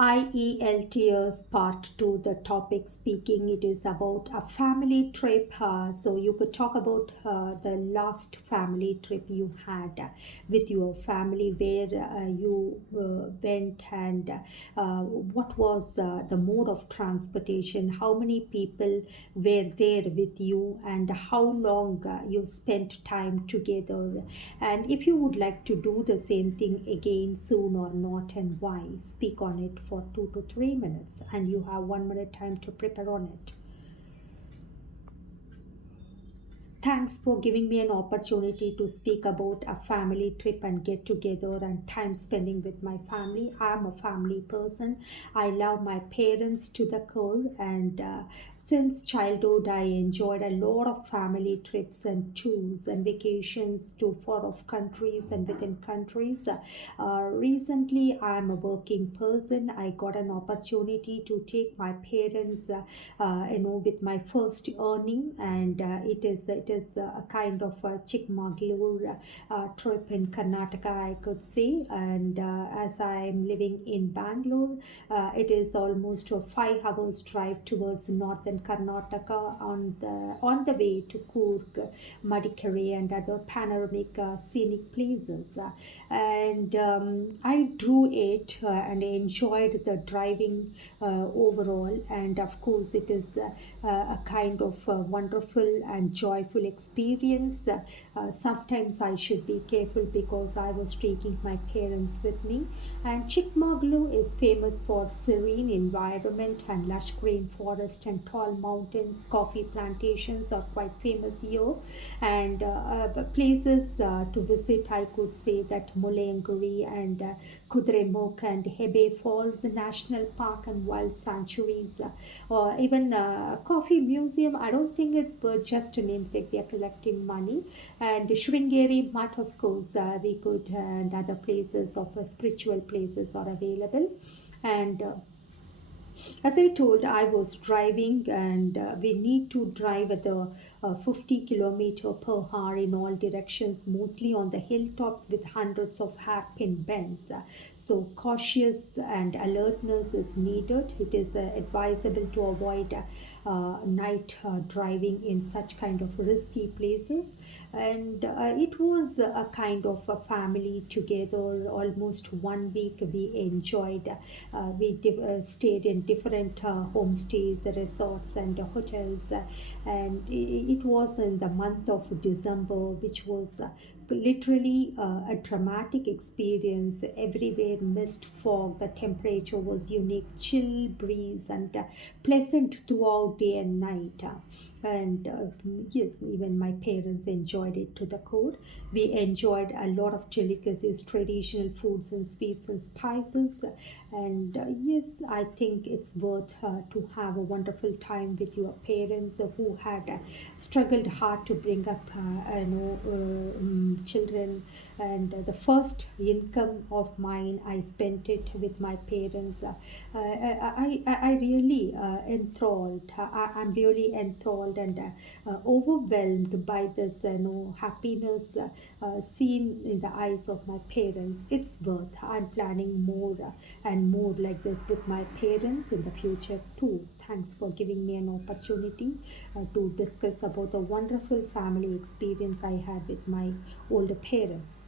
IELTS Part 2, the topic speaking, it is about a family trip. So you could talk about the last family trip you had with your family, where you went, and what was the mode of transportation, how many people were there with you, and how long you spent time together. And if you would like to do the same thing again soon or not, and why, speak on it for 2 to 3 minutes, and you have 1 minute time to prepare on it. Thanks for giving me an opportunity to speak about a family trip and get together and time spending with my family. I'm a family person. I love my parents to the core, and since childhood, I enjoyed a lot of family trips and tours and vacations to far off countries and within countries. Recently, I'm a working person. I got an opportunity to take my parents, with my first earning, and it is a kind of a Chikmagalur trip in Karnataka, I could say. And as I'm living in Bangalore, it is almost a 5 hours drive towards northern Karnataka on the way to Coorg, Madikeri, and other panoramic scenic places. And I drew it and enjoyed the driving overall. And of course, it is a kind of wonderful and joyful experience. Sometimes I should be careful because I was taking my parents with me. And Chikmagalur is famous for serene environment and lush green forest and tall mountains. Coffee plantations are quite famous here. And places to visit, I could say that Mulayanguri and Kudremukh and Hebe Falls National Park and Wild Sanctuaries, or even Coffee Museum. I don't think it's just a namesake, they are collecting money. And Sringeri Mutt, of course, we could, and other places of spiritual places are available. And as I told, I was driving, and we need to drive at the 50 kilometer per hour in all directions, mostly on the hilltops with hundreds of hairpin bends. So cautious and alertness is needed. It is advisable to avoid night driving in such kind of risky places. And it was a kind of a family together. Almost 1 week we enjoyed. We stayed in different homestays, resorts, and hotels. And it was in the month of December, which was literally a dramatic experience. Everywhere mist, fog, the temperature was unique, chill breeze, and pleasant throughout day and night. And yes, even my parents enjoyed it to the core. We enjoyed a lot of delicacies, traditional foods and sweets and spices. And yes, I think it's worth to have a wonderful time with your parents who had struggled hard to bring up children. And the first income of mine, I spent it with my parents. I really enthralled. I'm really enthralled and overwhelmed by this happiness seen in the eyes of my parents. It's worth. I'm planning more and more like this with my parents in the future too. Thanks for giving me an opportunity to discuss about the wonderful family experience I had with my older parents.